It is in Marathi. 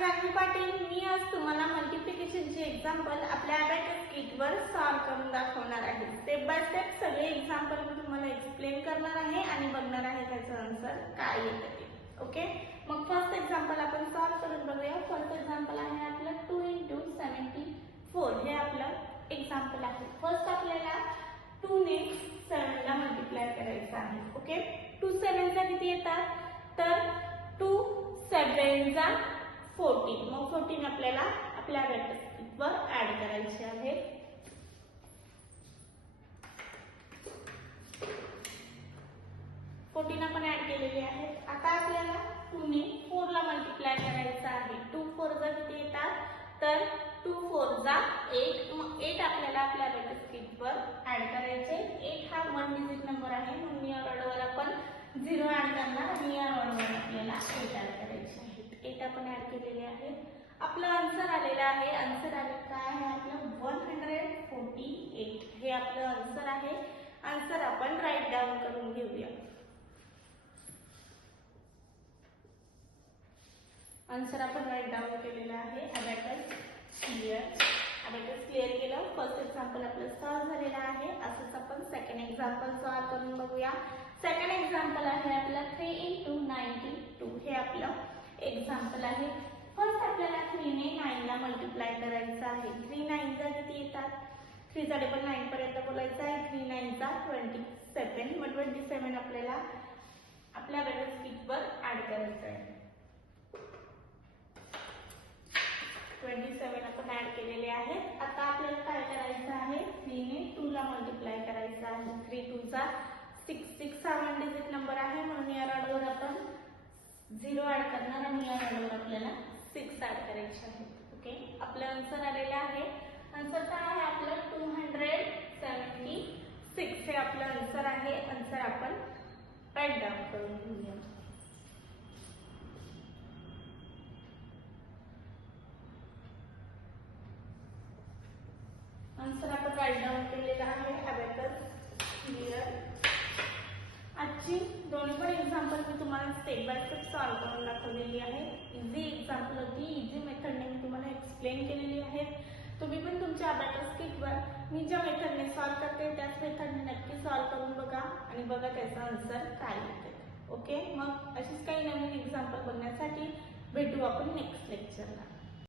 जान्हवी पाटील. मी आज तुम्हाला मल्टिप्लिकेशनचे एक्झाम्पल आपल्या अबॅकस किटवर सॉल्व करून दाखवणार आहे. स्टेप बाय स्टेप सगळे एक्झाम्पल मी तुम्हाला एक्सप्लेन करणार आहे आणि बघणार आहे त्याचं आन्सर काय येतं ते. ओके, मग फर्स्ट एक्झाम्पल आपण सॉल्व करून बघूया. फर्स्ट एक्झाम्पल आहे आपलं 2 × 74. हे आपलं एक्झाम्पल आहे. फर्स्ट आपल्याला 2 ने 7 ला मल्टिप्लाय करायचं आहे. ओके, 2 7 ला किती येतात? तर 2 7 जा 14. मग 14 आपल्याला आपल्या अबॅकसवर ऍड करायचे आहे. आपण ऍड केलेले आहेत. आता आपल्याला 2 ने 4 ला मल्टिप्लाय करायचं आहे. 2 4 जा किती येतात? तर 2 4 जा 8. मग 8 आपल्याला आपल्या अबॅकसवर ऍड करायचे. 8 हा 1 डिजिट नंबर आहे, म्हणून या ऑर्डरवर आपण 0 ऍड करणार आणि या ऑर्डरवर आपल्याला 8 ऍड करायचे आहेत. 8 आपण ऍड केलेले आहे. आपलं आन्सर आलेलं आहे. आन्सर आलं काय आहे? आपलं 148. हे आपलं आन्सर आहे. आन्सर आपण राईट डाऊन करून घेऊया. आन्सर आपण राईट डाऊन केलेलं आहे. अबॅकस क्लिअर केलं. फर्स्ट एक्झाम्पल आपलं सॉल्व झालेलं आहे. असंच आपण सेकंड एक्झाम्पल सॉल्व करून बघूया. सेकंड एक्झाम्पल आहे आपलं 3 × 92. हे आपलं एक्झाम्पल आहे. फर्स्ट आपल्याला 3 ने 9 ला मल्टिप्लाय करायचं आहे. 3 9 जा किती येतात? 3 चा टेबल 9 पर्यंत बोलायचं आहे. 3 9 जा 27. मग 27 आपल्याला आपल्या अबॅकस किटवर ऍड करायचं आहे. 27 आपण ऍड केलेले आहेत. आता आपल्याला काय करायचं आहे? 3 ने 2 ला मल्टिप्लाय करायचं आहे. 3 2 जा 6. 6 हा 1 डिजिट नंबर आहे, म्हणून या ऑर्डरवर आपण 0 ऍड करणार आणि या ऑर्डरवर आपल्याला 6 ऍड करायचे आहे. ओके, आपलं आन्सर आलेलं आहे. आन्सर काय आहे आपलं? 276. हे आपलं आन्सर आहे. आन्सर आपण राईट डाऊन करून घेऊया. आन्सर आपण राईट डाऊन केलेला आहे. Abacus clear. आजची दोन्ही पण एक्झाम्पल मी तुम्हाला स्टेप बाय स्टेप सॉल्व करून दाखवलेली आहे. इझी एक्झाम्पल होती. इझी मेथडने मी तुम्हाला एक्सप्लेन केलेली आहे. तुम्ही पण तुमच्या अबॅकस किटवर मी ज्या मेथडने सॉल्व करते त्याच मेथडने नक्की सॉल्व करून बघा आणि बघा त्याचा आन्सर काय येते. ओके, मग अशीच काही नवीन एक्झाम्पल बघण्यासाठी भेटू आपण नेक्स्ट लेक्चरला.